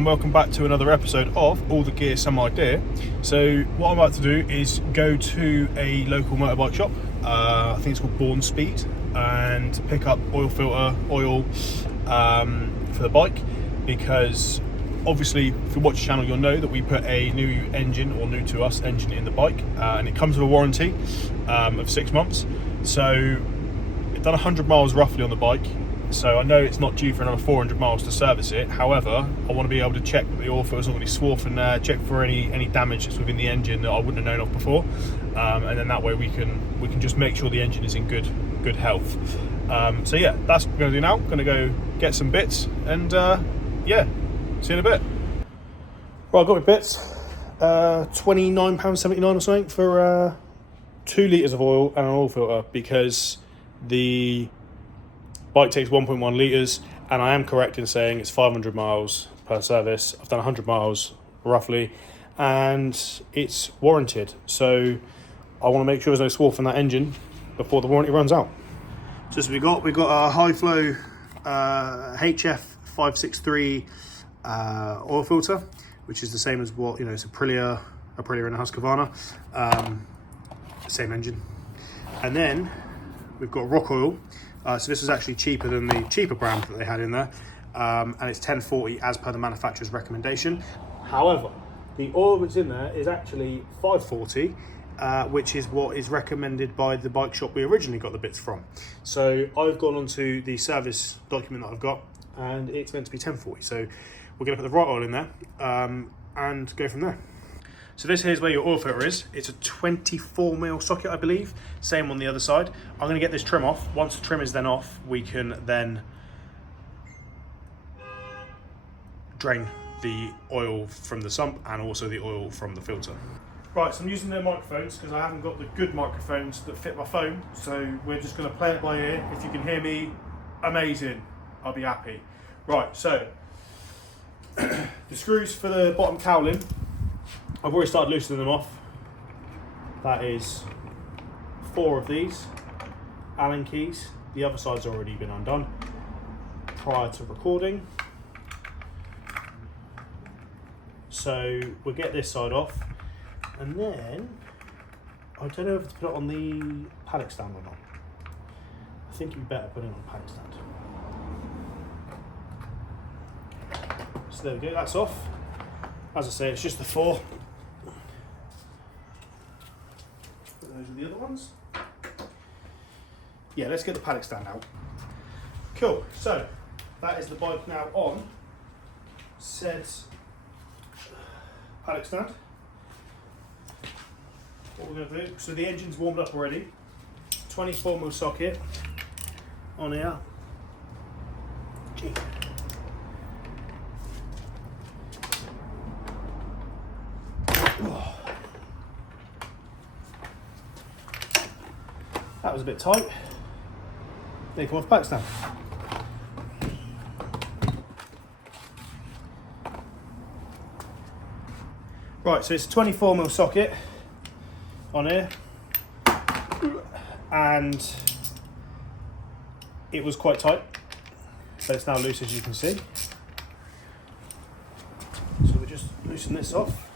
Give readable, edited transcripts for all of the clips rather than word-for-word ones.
and welcome back to another episode of All the Gear Some Idea. So what I'm about to do is go to a local motorbike shop, I think it's called Born Speed, and pick up oil filter oil for the bike, because obviously if you watch the channel you'll know that we put a new engine, or new to us engine, in the bike, and it comes with a warranty of 6 months. So I've done 100 miles roughly on the bike, so I know it's not due for another 400 miles to service it. However, I want to be able to check that the oil filter's not going to be swarf, and check for any damage that's within the engine that I wouldn't have known of before, and then that way we can just make sure the engine is in good health. So yeah, that's what we're going to do now. Going to go get some bits, and yeah, see you in a bit. Right, I got my bits. £29.79 or something for 2 litres of oil and an oil filter, because the bike takes 1.1 litres, and I am correct in saying it's 500 miles per service. I've done 100 miles roughly, and it's warranted, so I want to make sure there's no swarf in that engine before the warranty runs out. So we got a high flow HF 563 oil filter, which is the same as what, it's Aprilia and a Husqvarna, same engine. And then we've got rock oil. So this is actually cheaper than the cheaper brand that they had in there, and it's 1040 as per the manufacturer's recommendation. However, the oil that's in there is actually 540, which is what is recommended by the bike shop we originally got the bits from. So I've gone onto the service document that I've got, and it's meant to be 1040. So we're going to put the right oil in there and go from there. So this here's where your oil filter is. It's a 24mm socket, I believe. Same on the other side. I'm going to get this trim off. Once the trim is then off, we can then drain the oil from the sump and also the oil from the filter. Right, so I'm using their microphones because I haven't got the good microphones that fit my phone. So we're just going to play it by ear. If you can hear me, amazing. I'll be happy. Right, so the screws for the bottom cowling, I've already started loosening them off. That is 4 of these Allen keys. The other side's already been undone prior to recording. So we'll get this side off, and then I don't know if to put it on the paddock stand or not. I think you'd better put it on the paddock stand. So there we go, that's off. As I say, it's just the 4. Those are the other ones. Yeah, let's get the paddock stand out. Cool, so that is the bike now on said paddock stand. What we're going to do, so the engine's warmed up already. 24mm socket on here. Gee. That was a bit tight. They come off paddock stand. Right, so it's a 24mm socket on here, and it was quite tight, so it's now loose, as you can see. So we just loosen this off.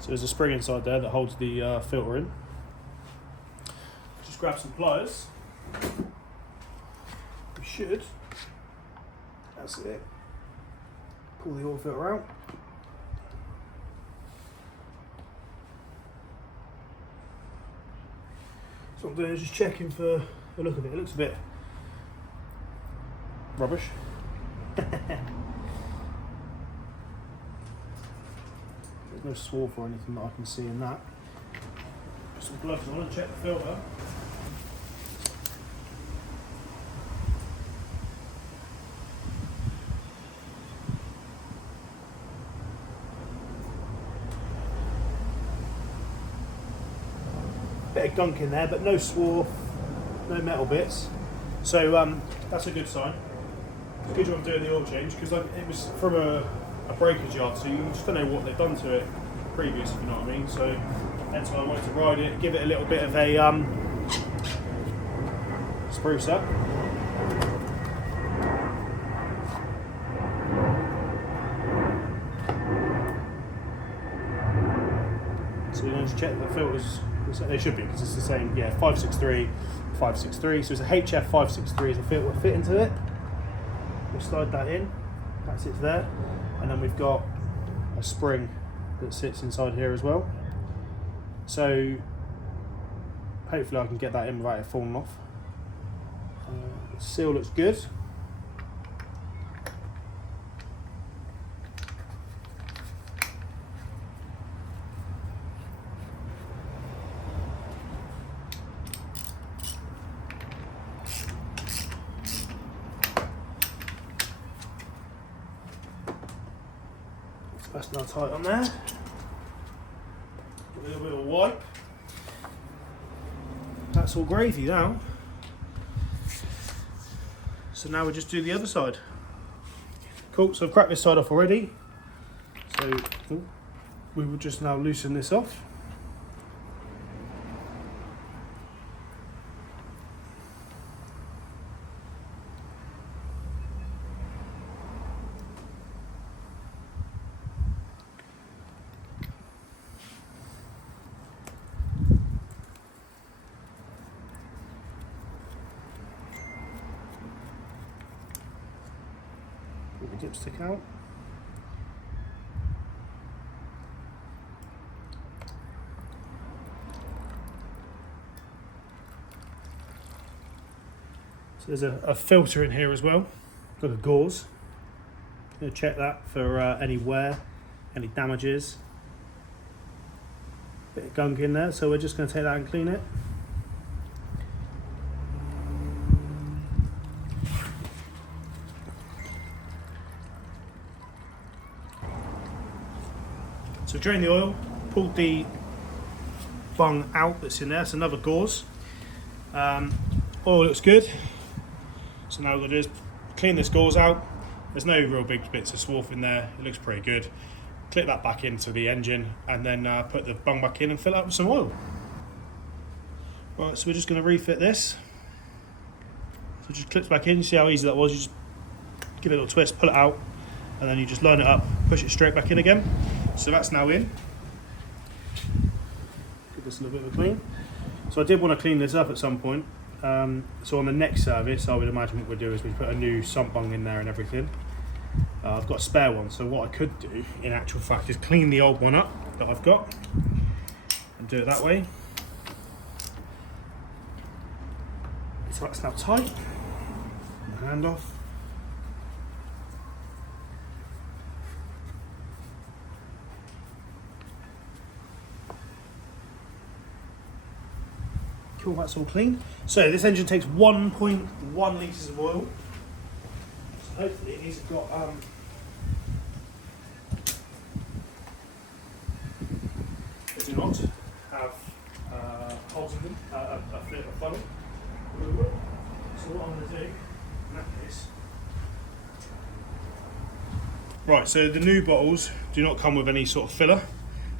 So there's a spring inside there that holds the filter in. Just grab some pliers. We should, that's it, pull the oil filter out. So what I'm doing is just checking for the look of it. It looks a bit rubbish. There's no swarf or anything that I can see in that. Put some gloves on and check the filter. Bit of gunk in there, but no swarf, no metal bits. So that's a good sign. It's a good job doing the oil change, because it was from a breakage yard, so you just don't know what they've done to it previous, if you know what I mean. So that's why I wanted to ride it, give it a little bit of a spruce up. So we're going to check the filters. They should be, because it's the same. Yeah, 563, 563. So it's a HF 563 is the filter will fit into it. We'll slide that in. That sits there, and then we've got a spring that sits inside here as well. So hopefully I can get that in without it falling off. The seal looks good. That's now tight on there. A little bit of a wipe. That's all gravy now. So now we'll just do the other side. Cool, so I've cracked this side off already. So we will just now loosen this off. Pull the dipstick out. So there's a filter in here as well, like a gauze. I'm going to check that for any wear, any damages. Bit of gunk in there, so we're just going to take that and clean it. So drain the oil, pulled the bung out that's in there, it's another gauze. Oil looks good. So now what we're going to do is clean this gauze out. There's no real big bits of swarf in there, it looks pretty good. Clip that back into the engine and then put the bung back in and fill it up with some oil. Right, so we're just going to refit this. So it just clips back in, you see how easy that was, you just give it a little twist, pull it out, and then you just line it up, push it straight back in again. So that's now in. Give this a little bit of a clean. So I did want to clean this up at some point. So on the next service, I would imagine what we'll do is we put a new sump bung in there and everything. I've got a spare one, so what I could do, in actual fact, is clean the old one up that I've got and do it that way. So that's now tight. Pull the hand off. Cool, that's all clean. So this engine takes 1.1 litres of oil. So hopefully these have got they do not have holes in them, a funnel. So what I'm going to do in that case. Right, so the new bottles do not come with any sort of filler.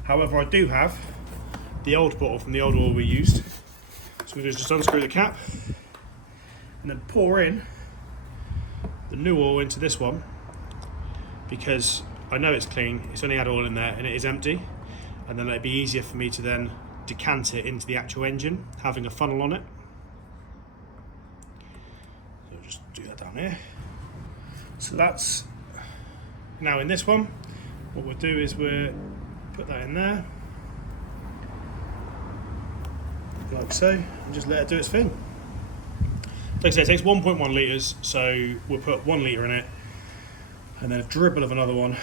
However, I do have the old bottle from the old oil we used. So we just unscrew the cap and then pour in the new oil into this one, because I know it's clean, it's only had oil in there and it is empty, and then it'd be easier for me to then decant it into the actual engine, having a funnel on it. So just do that down here. So that's now in this one. What we'll do is we'll put that in there, like so, and just let it do its thing. Like I say, it takes 1.1 litres, so we'll put 1 litre in it, and then a dribble of another one.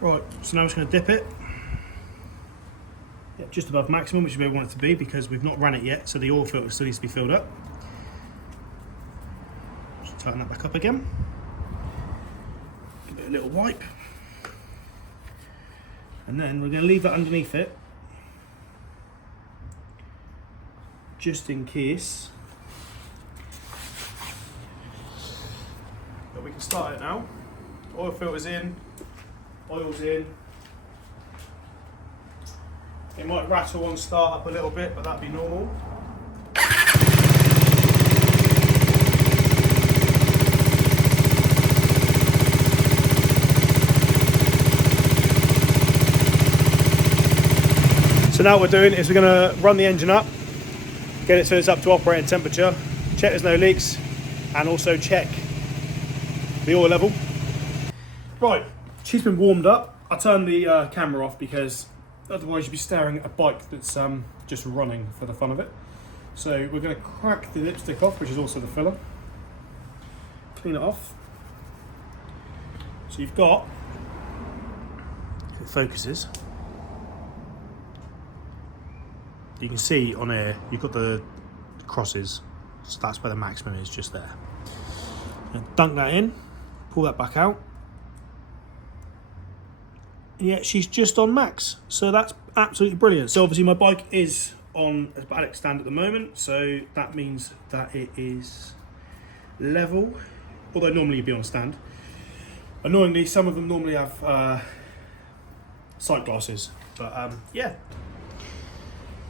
Right, so now I'm just going to dip it. Yep, just above maximum, which is where we want it to be, because we've not ran it yet, so the oil filter still needs to be filled up. Just tighten that back up again. Give it a little wipe. And then we're going to leave that underneath it, just in case. But we can start it now. Oil filter's in, oil's in. It might rattle on start up a little bit, but that'd be normal. So now what we're doing is we're going to run the engine up, get it so it's up to operating temperature, check there's no leaks, and also check the oil level. Right, she's been warmed up. I turned the camera off because otherwise you'd be staring at a bike that's just running for the fun of it. So we're going to crack the lipstick off, which is also the filler. Clean it off. So you've got, if it focuses, you can see on here, you've got the crosses. So that's where the maximum is, just there. And dunk that in, pull that back out. Yeah, she's just on max, so that's absolutely brilliant. So obviously my bike is on a paddock stand at the moment, so that means that it is level, although normally you'd be on a stand. Annoyingly, some of them normally have sight glasses, but yeah.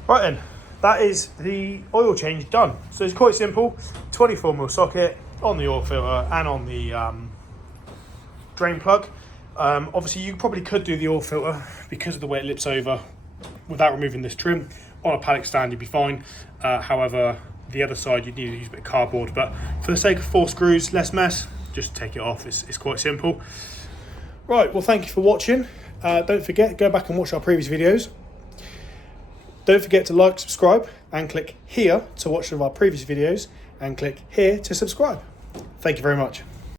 Right then, that is the oil change done. So it's quite simple, 24mm socket on the oil filter and on the drain plug. Obviously you probably could do the oil filter because of the way it lips over without removing this trim. On a paddock stand you'd be fine, however the other side you'd need to use a bit of cardboard, but for the sake of 4 screws, less mess, just take it off. It's quite simple. Right, well thank you for watching. Don't forget, go back and watch our previous videos. Don't forget to like, subscribe, and click here to watch some of our previous videos, and click here to subscribe. Thank you very much.